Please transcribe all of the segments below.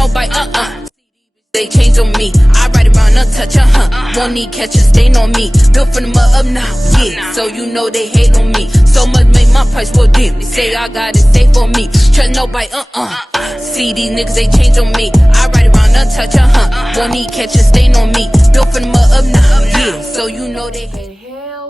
nobody, They change on me. I ride around untouched, Won't need catch a stain on me. Built from the mud up now, yeah. So you know they hate on me. So much make my price for them. They say I got it safe on me. Trust nobody, See these niggas, they change on me. I ride around untouched, Won't need catch a stain on me. Built from the mud up now, yeah. So you know they hate.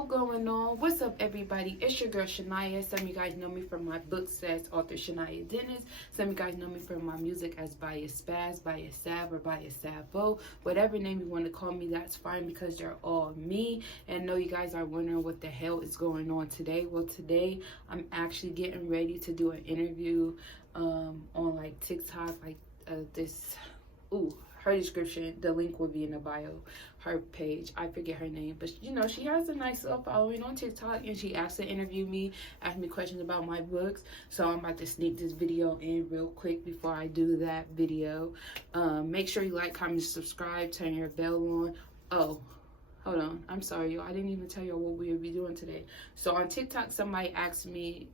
Going on? What's up, everybody? It's your girl Shania. Some of you guys know me from my books as author Shania Dennis. Some of you guys know me from my music as Baya Spaz, Baya Sav, or Baya Savo. Whatever name you want to call me, that's fine because they're all me. And I know you guys are wondering what the hell is going on today. Well, today I'm actually getting ready to do an interview on like TikTok, like her description, the link will be in the bio, her page. I forget her name, but you know, she has a nice little following on TikTok, and she asked to interview me, asked me questions about my books. So I'm about to sneak this video in real quick before I do that video. Make sure you like, comment, subscribe, turn your bell on. Oh, hold on, I'm sorry, y'all. I didn't even tell y'all what we would be doing today. So on TikTok, somebody asked me,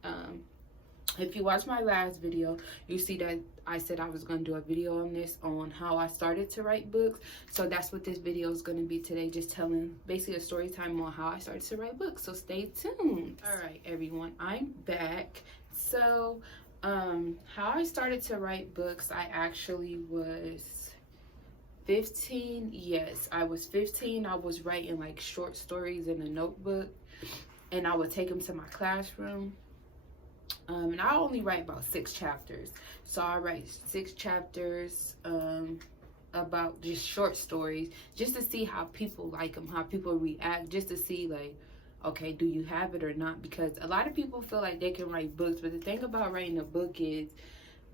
if you watch my last video, you see that I said I was going to do a video on this, on how I started to write books. So that's what this video is going to be today, just telling basically a story time on how I started to write books. So stay tuned. All right, everyone, I'm back. So how I started to write books, I actually was 15. Yes, I was 15. I was writing like short stories in a notebook, and I would take them to my classroom. And I only write about 6 chapters. So I write 6 chapters about just short stories, just to see how people like them, how people react, just to see like, okay, do you have it or not? Because a lot of people feel like they can write books, but the thing about writing a book is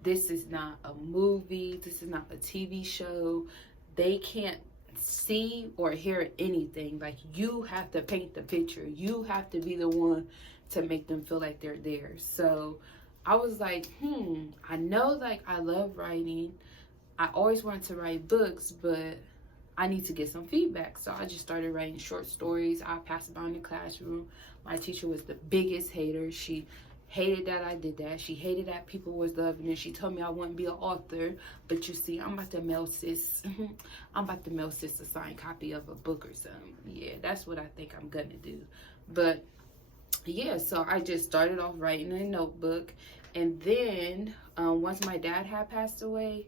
this is not a movie, this is not a TV show. They can't see or hear anything. Like, you have to paint the picture. You have to be the one to make them feel like they're there. So I was like, I know, like, I love writing. I always wanted to write books, but I need to get some feedback. So I just started writing short stories. I passed it on in the classroom. My teacher was the biggest hater. She hated that I did that. She hated that people was loving it. She told me I wouldn't be an author. But you see, I'm about to mail sis. I'm about to mail sis a signed copy of a book or something. Yeah, that's what I think I'm gonna do. But yeah, so I just started off writing in a notebook, and then once my dad had passed away,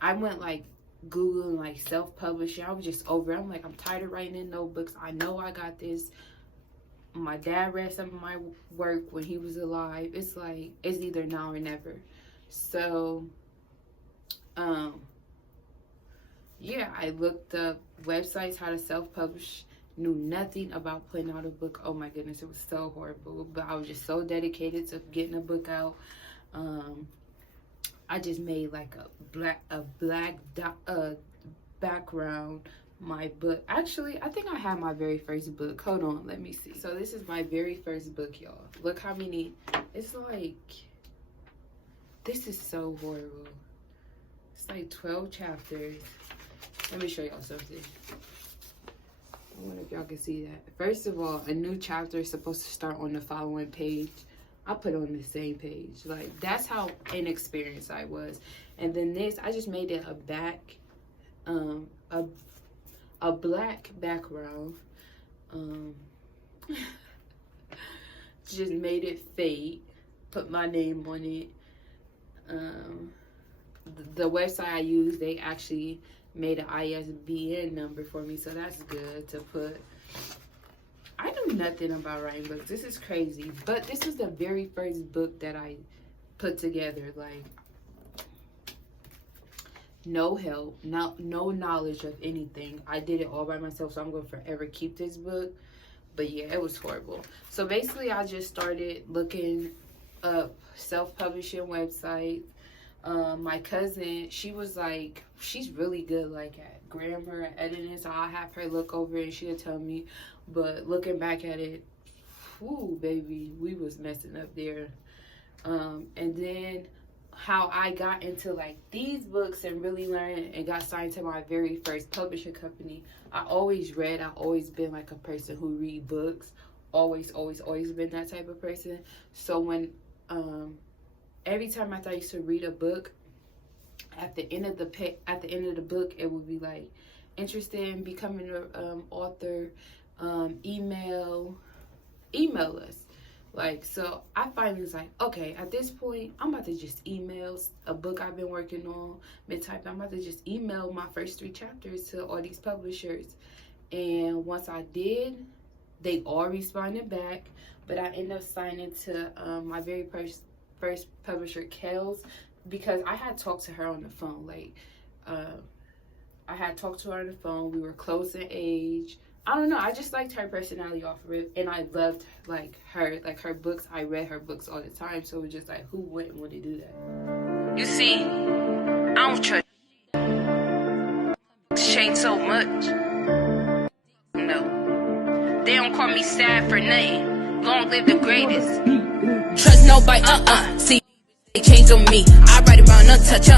I went like Googling like self-publishing. I was just over it. I'm like, I'm tired of writing in notebooks. I know I got this. My dad read some of my work when he was alive. It's like, it's either now or never. So yeah, I looked up websites, how to self-publish. Knew nothing about putting out a book. Oh my goodness, it was so horrible. But I was just so dedicated to getting a book out. I just made like a black background. My book, actually, I think I have my very first book. Hold on, let me see. So this is my very first book, y'all. Look how many. It's like, this is so horrible. It's like 12 chapters. Let me show y'all something. I wonder if y'all can see that. First of all, a new chapter is supposed to start on the following page. I put it on the same page. Like, that's how inexperienced I was. And then this, I just made it a black background. Just made it fade. Put my name on it. The website I use, they actually made an ISBN number for me, so that's good to put. I knew nothing about writing books. This is crazy, but this was the very first book that I put together. Like, no help, no knowledge of anything. I did it all by myself, so I'm going to forever keep this book. But yeah, it was horrible. So basically, I just started looking up self-publishing websites. My cousin, she was like, she's really good like at grammar and editing, so I'll have her look over it and she'll tell me. But looking back at it, whoo, baby, we was messing up there. And then how I got into like these books and really learned and got signed to my very first publishing company. I always read. I always been like a person who read books. Always been that type of person. So when every time I used to read a book, at the end of the book, it would be like, interested in becoming an author, email us. Like, so I finally was like, okay, at this point, I'm about to just email a book I've been working on, mid-type. I'm about to just email my first 3 chapters to all these publishers. And once I did, they all responded back. But I ended up signing to my very first publisher, Kels, because I had talked to her on the phone. Like, I had talked to her on the phone. We were close in age. I don't know. I just liked her personality off of it, and I loved her books. I read her books all the time, so it was just like, who wouldn't want to do that? You see, I don't trust change so much. No, they don't call me sad for nothing. Long live the greatest. Trust nobody. See, they change on me. I ride around untouched.